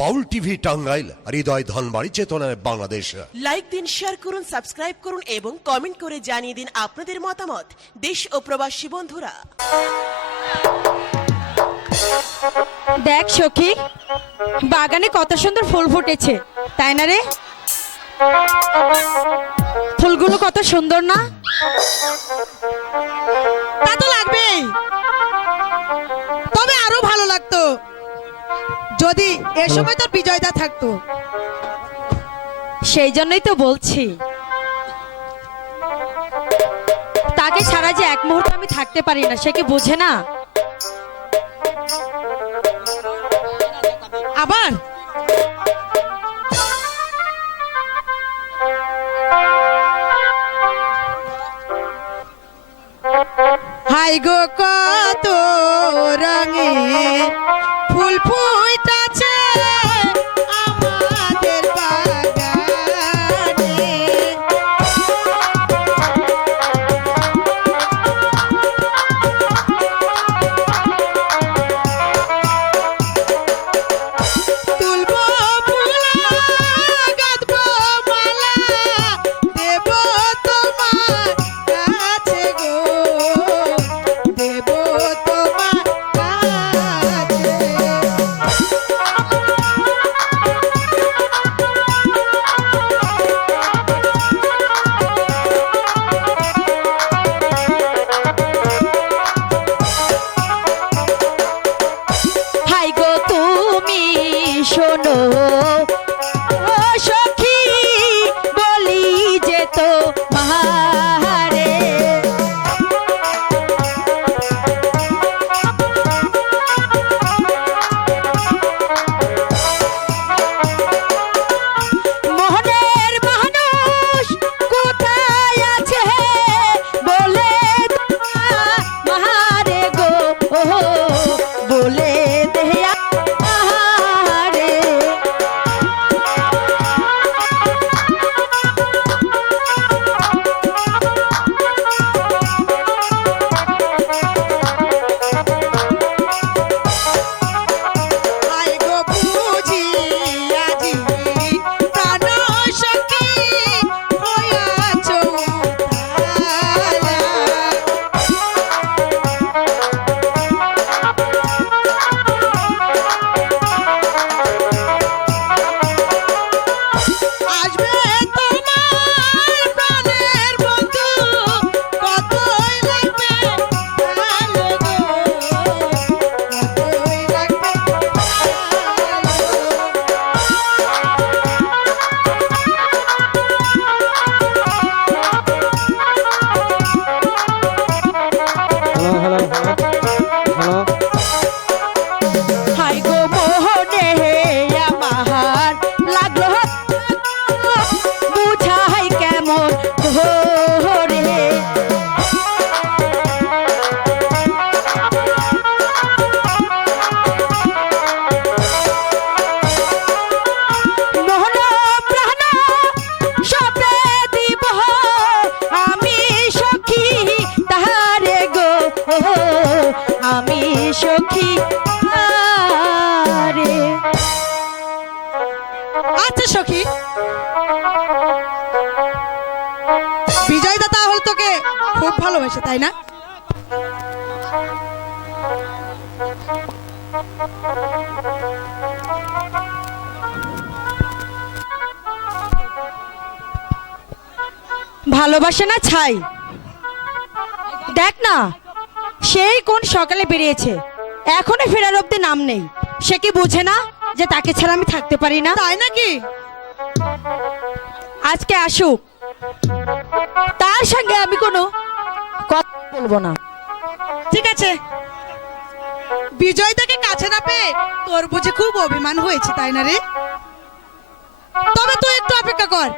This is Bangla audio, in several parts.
বাউল টিভি টাঙ্গাইল হৃদয় ধনবাড়ি চেতনায় বাংলাদেশ। লাইক দিন শেয়ার করুন সাবস্ক্রাইব করুন এবং কমেন্ট করে জানিয়ে দিন আপনাদের মতামত। দেশ ও প্রবাসী বন্ধুরা। দেখ সখী বাগানে কত সুন্দর ফুল ফুটেছে তাই না রে? ফুলগুলো কত সুন্দর না? তা তো লাগবেই। তবে আরও ভালো লাগতো। যদি এ সময় তোর বিজয়দা থাকতো। সেই জন্যই তো বলছি। তাকে ছাড়া যে এক মুহূর্ত আমি থাকতে পারি না সে কি বোঝে না? আবার? হাই গো কত রঙে ফুল ফুটাছে Oh no. আচ্ছা তোকে খুব ভালোবাসে, তাই না? ভালোবাসে না ছাই? দেখ না, সেই কোন সকালে বেরিয়েছে। এখনও ফেরার অব্দি নাম নেই। সে কি বুঝে না? যে তাকে ছাড়া আমি থাকতে পারি না। তাই নাকি? আজকে আসুক। তার সঙ্গে আমি কোনো কথা বলব না। ঠিক আছে? বিজয় তাকে কাছে না পেয়ে তোর বুঝি খুব অভিমান হয়েছে তাই না রে? তবে তুই একটু অপেক্ষা কর।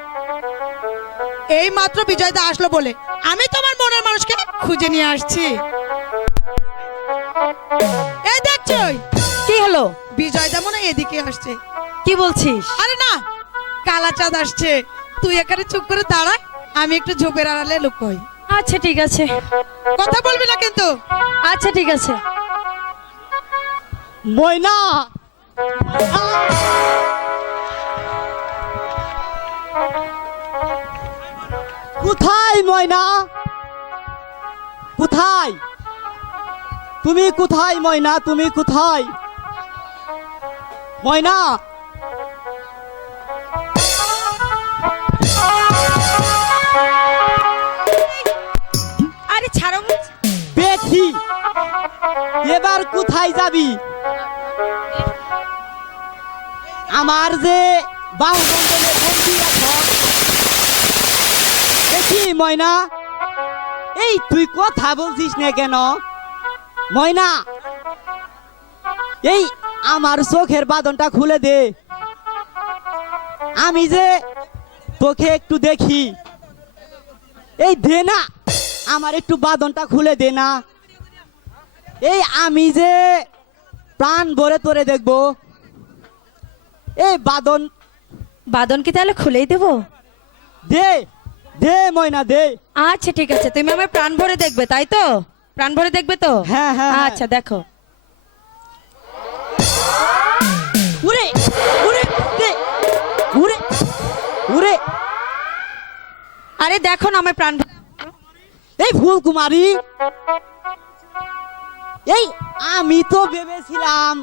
এই মাত্র বিজয় দা আসলো বলে আমি তোমার মনের মানুষকে খুঁজে নিয়ে আসছি। মনে এদিকে আসছে। কি বলছিস? আরে না কালা চাঁদ আসছে। তুই এখানে চুপ করে আমি একটু ঝোপের আড়ালে আচ্ছা ঠিক আছে। কথা বলবি না কিন্তু। আচ্ছা ঠিক আছে। ময়না! কোথায় ময়না? কোথায়? তুমি কোথায় ময়না? তুমি কোথায়? ময়না আরে ছাড়ো। পেয়েছি এবার কোথায় যাবি? আমার যে বাহুমণ্ডলে বন্দি এখন দেখি ময়না। এই তুই কথা বলছিস না কেন? ময়না। এই আমার চোখের বাদনটা খুলে দে। আমি যে তোকে একটু দেখি। এই দে না আমার একটু বাদনটা খুলে দে না। এই আমি যে প্রাণ ভরে তোরে দেখব এই বাদন বাদন কি তাহলে খুলেই দেবো? দে দে ময়না দে। আচ্ছা ঠিক আছে। তুমি আমার প্রাণ ভরে দেখবে তাই তো? প্রাণ ভরে দেখবে তো? হ্যাঁ, হ্যাঁ, হ্যাঁ। আচ্ছা দেখো। আরে দেখো না আমার প্রাণ এই ফুল কুমারী। এই আমি তো ভেবেছিলাম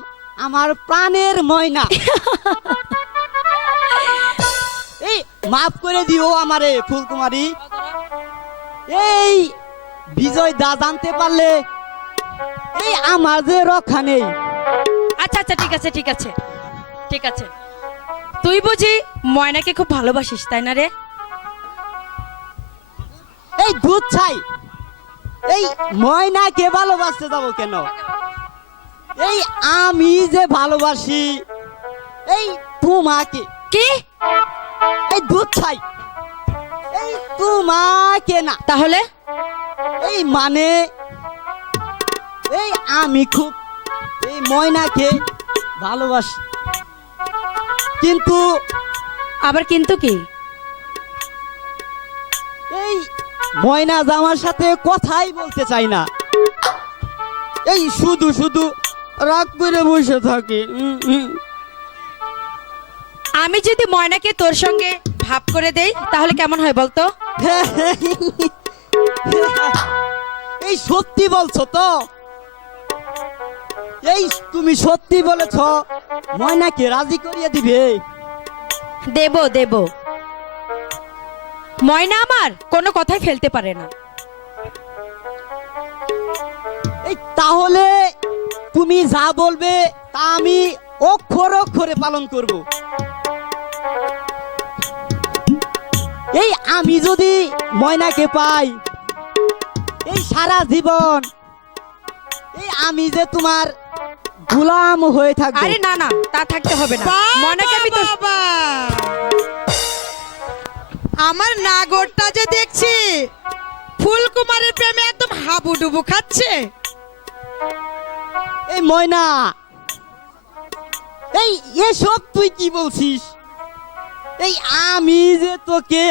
আমার প্রাণের ময়না। এই মাফ করে দিও আমারে ফুলকুমারী এই বিজয় দা জানতে পারলে এই আমার যে রক্ষা নেই। আচ্ছা আচ্ছা ঠিক আছে ঠিক আছে ঠিক আছে। তুই বুঝি ময়নাকে খুব ভালোবাসিস, তাই না রে? এই দুধ ছাই। এই ময়নাকে ভালোবাসতে যাব কেন? এই আমি যে ভালোবাসি এই তোমাকে। কি? এই দুধ ছাই। এই তোমাকে না। তাহলে? এই মানে এই আমি খুব এই ময়নাকে ভালোবাসি। কিন্তু আবার কিন্তু কি? ময়না জামার সাথে কথাই বলতে চাই না। এই শুধু শুধু রাগ করে বসে থাকে। আমি যদি ময়নাকে তোর সঙ্গে ভাব করে দেই তাহলে কেমন হয় বলতো? এই সত্যি বলছো তো? এই তুমি সত্যি বলেছ ময়নাকে রাজি করিয়ে দিবে? দেব দেব। ময়না আমার কোনো কথাই ফেলতে পারে না। এই তাহলে তুমি যা বলবে তা আমি অক্ষর অক্ষরে পালন করব। এই আমি যদি ময়নাকে পাই এই সারা জীবন এই আমি যে তোমার গোলাম হয়ে থাকব। আরে না না তা থাকতে হবে না। ময়নাকে আমি তোর বাবা! আমার নাগরটা যে দেখছি ফুলকুমারের প্রেমে একদম হাবুডুবু খাচ্ছে। এই ময়না এই এসব তুই কি বলছিস? এই আমি যে তোকে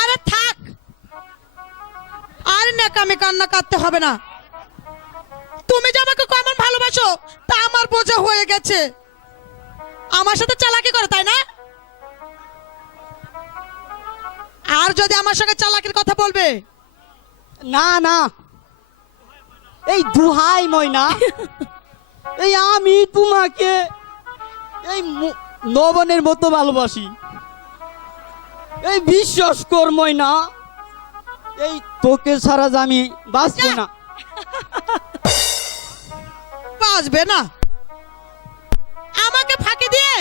আরে থাক। আর নাকামি কান্না কাটতে হবে না। তুমি যে আমাকে কেমন ভালোবাসো তা আমার বোঝা হয়ে গেছে। আমার সাথে চালাকি করো তাই না? আর যদি আমার সঙ্গে চালাকির কথা বলবে? না না। এই দুহাই ময়না, এই আমি তোমাকে এই নবনের মতো ভালোবাসি। এই বিশ্বাস কর ময়না, এই তোকে ছাড়া আমি বাঁচবো না। বাঁচবে না। আমাকে ফাঁকি দিয়ে,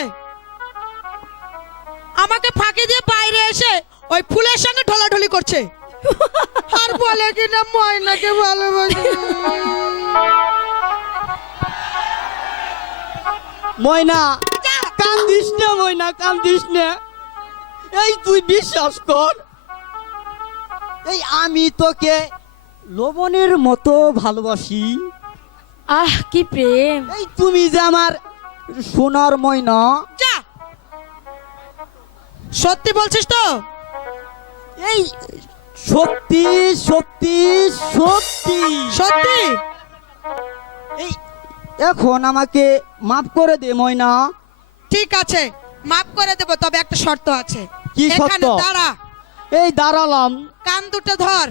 আমাকে ফাঁকি দিয়ে বাইরে এসে ওই ফুলের সঙ্গে ঢলাঢলি করছে। আর বলে কিনা ময়নাকে ভালোবাসে। ময়না কান্দিস না ময়না কান্দিস না। এই তুই বিশ্বাস কর এই আমি তোকে লবণের মতো ভালোবাসি। আহ কি প্রেম। এই তুমি যে আমার সোনার ময়না। যা। সত্যি বলছিস তো? এই সত্যি সত্যি সত্যি। সত্যি? এই এখন আমাকে মাফ করে দে ময়না। ঠিক আছে মাফ করে দেবো তবে একটা শর্ত আছে। কি শর্ত? দাঁড়া। এই দাঁড়ালাম। কান দুটো ধর।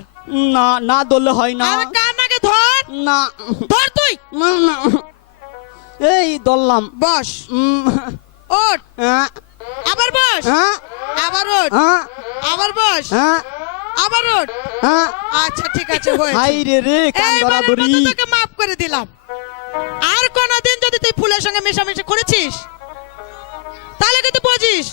না না ধরলে হয় না। কান আগে ধর। না। ধর তুই। না, না। এই ধরলাম। বস। ওঠ। হ্যাঁ, আবার বস। হ্যাঁ, আবার ওঠ। হ্যাঁ, আবার বস। হ্যাঁ, আবার ওঠ। হ্যাঁ। আচ্ছা ঠিক আছে হয়েছে। হাই রে রে কান ধরাধরি মতো তোকে মাফ করে দিলাম। আর কোনদিন যদি তুই ফুলের সঙ্গে মেশামেশি করেছিস তাহলে কিন্তু বুঝিস।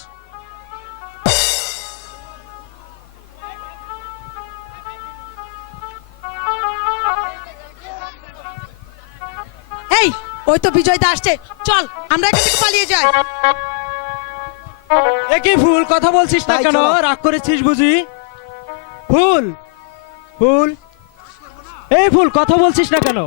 এই ওই তো বিজয়দা আসছে। চল আমরা এখান থেকে পালিয়ে যাই। একই ফুল? কথা বলছিস না কেন? রাগ করেছিস বুঝি? ফুল। ফুল। এই ফুল কথা বলছিস না কেন?